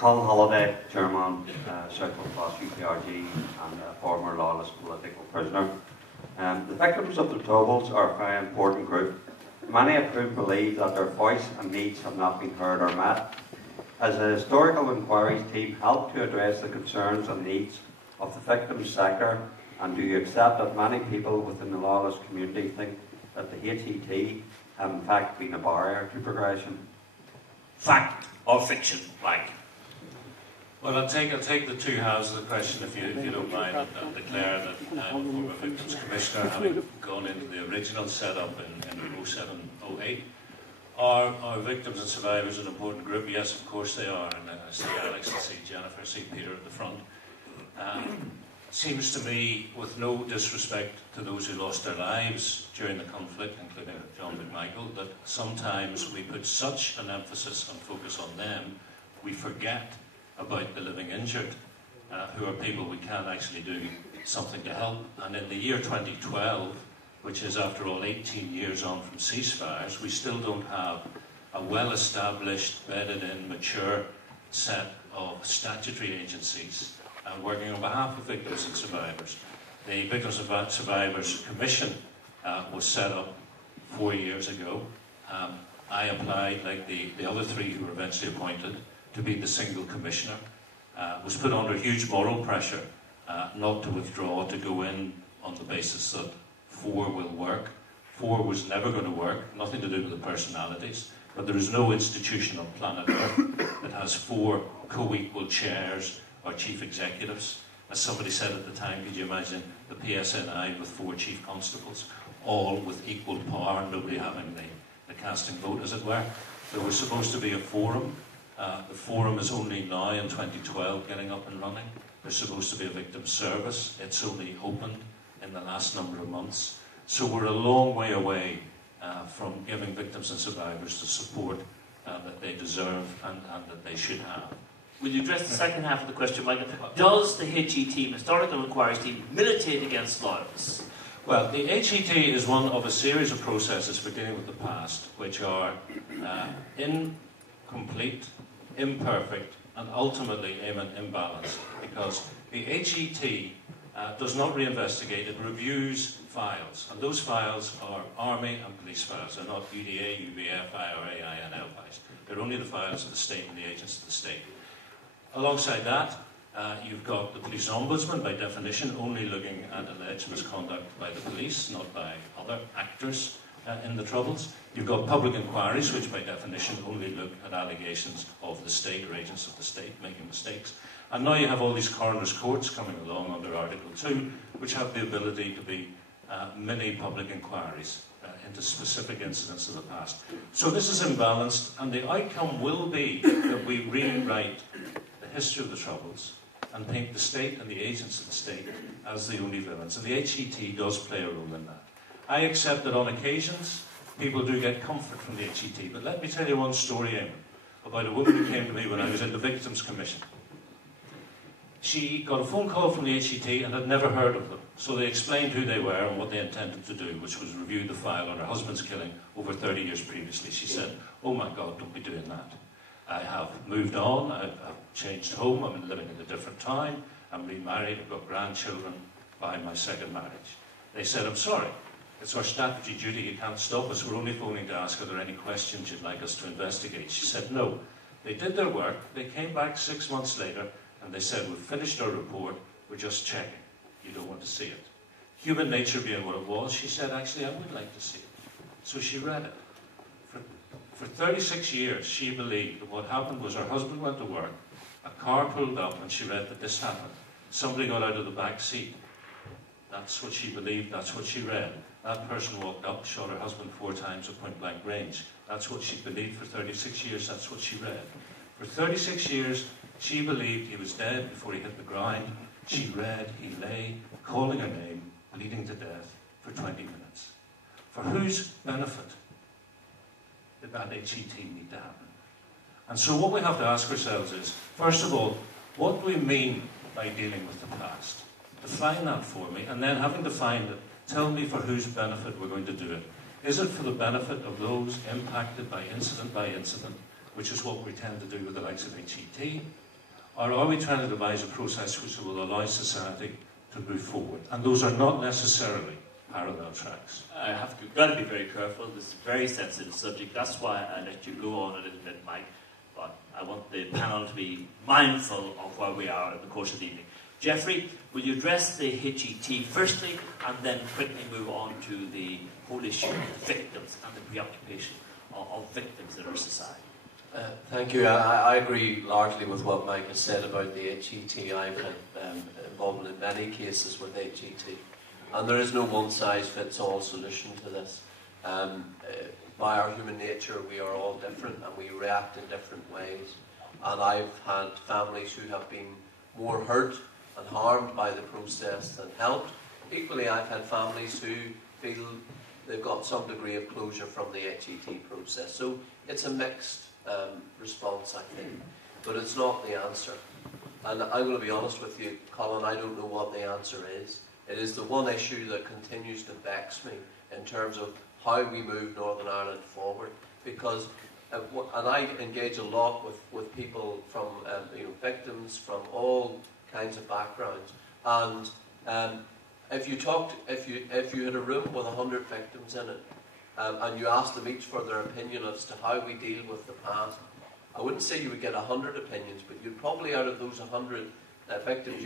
Colin Holliday, Chairman, Southwell Cross UPRG, and a former lawless political prisoner. The victims of the Troubles are a very important group. Many of whom believe that their voice and needs have not been heard or met. Has the Historical Inquiries team helped to address the concerns and needs of the victims sector, and do you accept that many people within the lawless community think that the HET have in fact been a barrier to progression? Fact or fiction, Mike? Well, I'll take the two halves of the question, if you don't mind, and declare that I'm a former Victims Commissioner, having gone into the original setup in 07, 08. Are victims and survivors an important group? Yes, of course they are, and I see Alex, I see Jennifer, I see Peter at the front. Seems to me, with no disrespect to those who lost their lives during the conflict, including John McMichael, that sometimes we put such an emphasis and focus on them, we forget about the living injured, who are people we can actually do something to help. And in the year 2012, which is after all 18 years on from ceasefires, we still don't have a well-established, bedded-in, mature set of statutory agencies working on behalf of victims and survivors. The Victims and Survivors Commission was set up 4 years ago. I applied, like the other three who were eventually appointed, to be the single commissioner. Was put under huge moral pressure not to withdraw, to go in on the basis that 4 will work. 4 was never going to work, nothing to do with the personalities, but there is no institution on planet Earth that has 4 co-equal chairs or chief executives. As somebody said at the time, could you imagine the PSNI with 4 chief constables, all with equal power, nobody having the casting vote, as it were? There was supposed to be a forum. The forum is only now in 2012 getting up and running. There's supposed to be a victim service. It's only opened in the last number of months. So we're a long way away from giving victims and survivors the support that they deserve and that they should have. Will you address the second half of the question, Michael? Does the HE team, Historical Inquiries team, militate against loyalists? Well, the HET is one of a series of processes for dealing with the past, which are incomplete, imperfect, and ultimately imbalanced, because the HET does not reinvestigate, it reviews files, and those files are Army and police files. They're not UDA, UBF, IRA, INL files. They're only the files of the state and the agents of the state. Alongside that, you've got the police ombudsman, by definition, only looking at alleged misconduct by the police, not by other actors in the Troubles. You've got public inquiries, which by definition only look at allegations of the state or agents of the state making mistakes. And now you have all these coroner's courts coming along under Article 2, which have the ability to be mini public inquiries into specific incidents of the past. So this is imbalanced, and the outcome will be that we rewrite the history of the Troubles and paint the state and the agents of the state as the only villains. And the HET does play a role in that. I accept that on occasions people do get comfort from the HET, but let me tell you one story, Eamon, about a woman who came to me when I was in the Victims Commission. She got a phone call from the HET and had never heard of them. So they explained who they were and what they intended to do, which was review the file on her husband's killing over 30 years previously. She said, "Oh my God, don't be doing that. I have moved on, I've changed home, I'm living in a different town, I'm remarried, I've got grandchildren by my second marriage." They said, "I'm sorry, it's our statutory duty, you can't stop us, we're only phoning to ask are there any questions you'd like us to investigate." She said no. They did their work, they came back 6 months later and they said, "We've finished our report, we're just checking. You don't want to see it." Human nature being what it was, she said, "Actually, I would like to see it." So she read it. For 36 years, she believed that what happened was her husband went to work, a car pulled up and she read that this happened. Somebody got out of the back seat. That's what she believed, that's what she read. That person walked up, shot her husband 4 times at point blank range. That's what she believed for 36 years, that's what she read. For 36 years, she believed he was dead before he hit the ground. She read he lay, calling her name, bleeding to death for 20 minutes. For whose benefit did that HET need to happen? And so what we have to ask ourselves is, first of all, what do we mean by dealing with the past? Define that for me, and then having defined it, tell me for whose benefit we're going to do it. Is it for the benefit of those impacted by incident, which is what we tend to do with the likes of HET? or are we trying to devise a process which will allow society to move forward? And those are not necessarily parallel tracks. I have to, got to be very careful. This is a very sensitive subject. That's why I let you go on a little bit, Mike. But I want the panel to be mindful of where we are in the course of the evening. Jeffrey, will you address the HET firstly, and then quickly move on to the whole issue of the victims and the preoccupation of victims in our society? Thank you. I agree largely with what Mike has said about the HET. I've had involvement in many cases with HET. And there is no one-size-fits-all solution to this. By our human nature, we are all different and we react in different ways. And I've had families who have been more hurt and harmed by the process than helped. Equally, I've had families who feel they've got some degree of closure from the HET process. So it's a mixed response, I think. But it's not the answer. And I'm going to be honest with you, Colin, I don't know what the answer is. It is the one issue that continues to vex me in terms of how we move Northern Ireland forward. Because, and I engage a lot with people from, victims from all kinds of backgrounds. And if you had a room with 100 victims in it, and you asked them each for their opinion as to how we deal with the past, I wouldn't say you would get 100 opinions, but you'd probably, out of those 100 victims,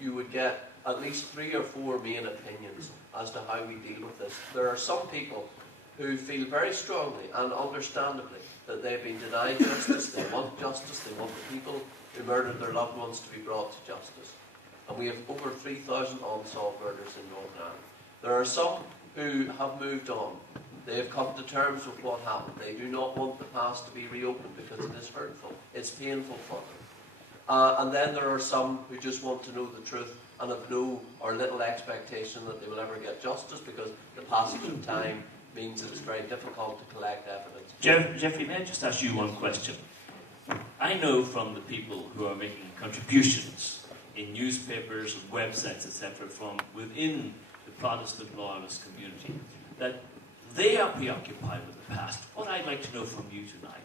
you would get at least 3 or 4 main opinions as to how we deal with this. There are some people who feel very strongly and understandably that they've been denied justice. They want justice. They want the people who murdered their loved ones to be brought to justice. And we have over 3,000 unsolved murders in Northern Ireland. There are some who have moved on. They have come to terms with what happened. They do not want the past to be reopened because it is hurtful. It's painful for them. And then there are some who just want to know the truth and have no or little expectation that they will ever get justice because the passage of time means that it's very difficult to collect evidence. Jeffrey, may I just ask you one question? I know from the people who are making contributions in newspapers and websites, etc., from within the Protestant loyalist community, that they are preoccupied with the past. What I'd like to know from you tonight,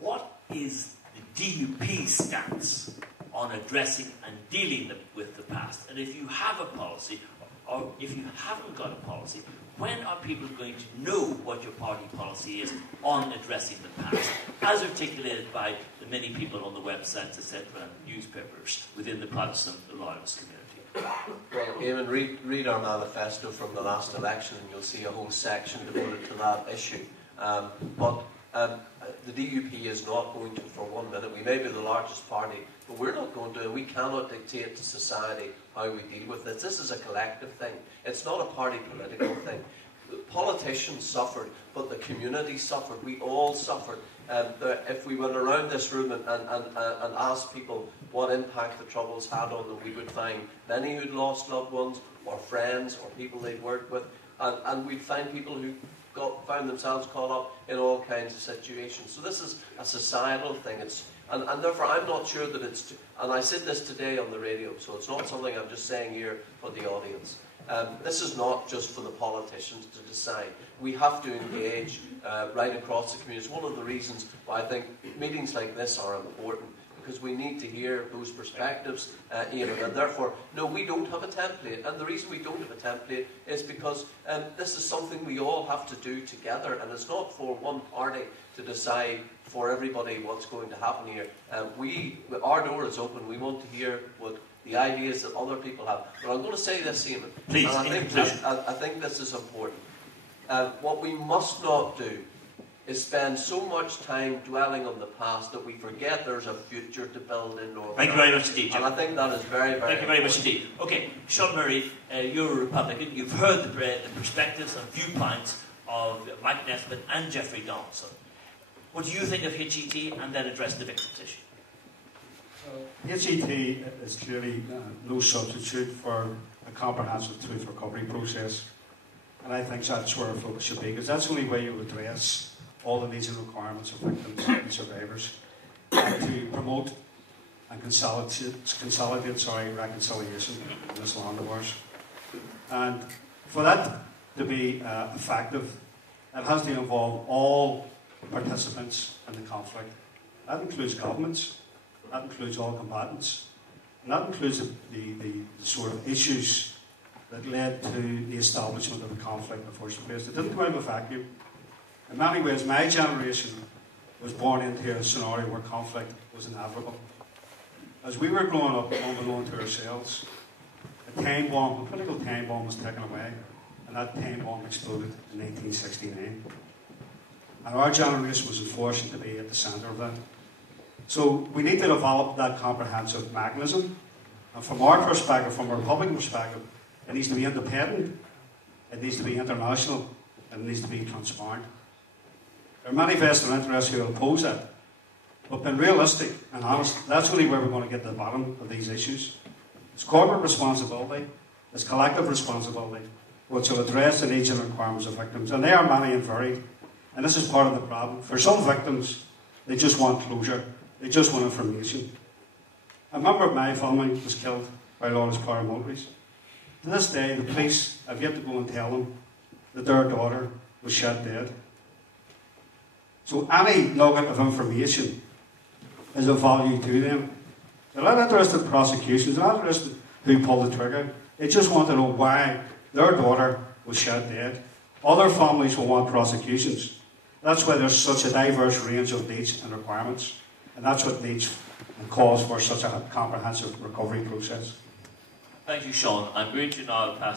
what is the DUP stance on addressing and dealing with the past? And if you have a policy, or if you haven't got a policy, when are people going to know what your party policy is on addressing the past, as articulated by the many people on the websites, etc., and newspapers within the Protestant loyalist community? Well, Eamon, read our manifesto from the last election and you'll see a whole section devoted to that issue. But the DUP is not going to, for 1 minute, we may be the largest party, but we're not going to, we cannot dictate to society how we deal with this. This is a collective thing. It's not a party political thing. The politicians suffered, but the community suffered. We all suffered. If we went around this room and asked people what impact the Troubles had on them, we would find many who'd lost loved ones, or friends, or people they'd worked with, and we'd find people who found themselves caught up in all kinds of situations. So this is a societal thing. And therefore I'm not sure that it's, and I said this today on the radio, so it's not something I'm just saying here for the audience. This is not just for the politicians to decide. We have to engage right across the community. It's one of the reasons why I think meetings like this are important, because we need to hear those perspectives, and therefore, no, we don't have a template. And the reason we don't have a template is because this is something we all have to do together, and it's not for one party to decide for everybody what's going to happen here. Our door is open. We want to hear what the ideas that other people have. But I'm going to say this, Eamon, please, and I think this is important. What we must not do is spend so much time dwelling on the past that we forget there's a future to build in Northern Ireland. Thank you very much indeed, And I think that is very, very Thank you very much important. indeed. Okay, Sean Murray, you're a Republican. You've heard the perspectives and viewpoints of Mike Nesbitt and Jeffrey Donaldson. What do you think of HET, and then address the victims issue? HET is clearly no substitute for a comprehensive truth recovery process, and I think that's where our focus should be, because that's the only way you address all the needs and requirements of victims and survivors, to promote and consolidate reconciliation in this land of ours. And for that to be effective, it has to involve all participants in the conflict. That includes governments, That includes all combatants. And that includes the sort of issues that led to the establishment of the conflict in the first place. It didn't come out of a vacuum. In many ways, my generation was born into a scenario where conflict was inevitable. As we were growing up, unbeknown to ourselves, a time bomb, a political time bomb was taken away, and that time bomb exploded in 1969. And our generation was unfortunate to be at the centre of that. So we need to develop that comprehensive mechanism. And from our perspective, from a Republican perspective, it needs to be independent, it needs to be international, and it needs to be transparent. There are many vested interests who will oppose that. But being realistic and honest, that's really where we're going to get to the bottom of these issues. It's corporate responsibility, it's collective responsibility, which will address the needs and requirements of victims. And they are many and varied. And this is part of the problem. For some victims, they just want closure. They just want information. A member of my family was killed by lawless paramilitaries. To this day, the police have yet to go and tell them that their daughter was shot dead. So any nugget of information is of value to them. They're not interested in prosecutions, they're not interested in who pulled the trigger. They just want to know why their daughter was shot dead. Other families will want prosecutions. That's why there's such a diverse range of needs and requirements. And that's what needs and calls for such a comprehensive recovery process. Thank you, Sean. I'm going to now pass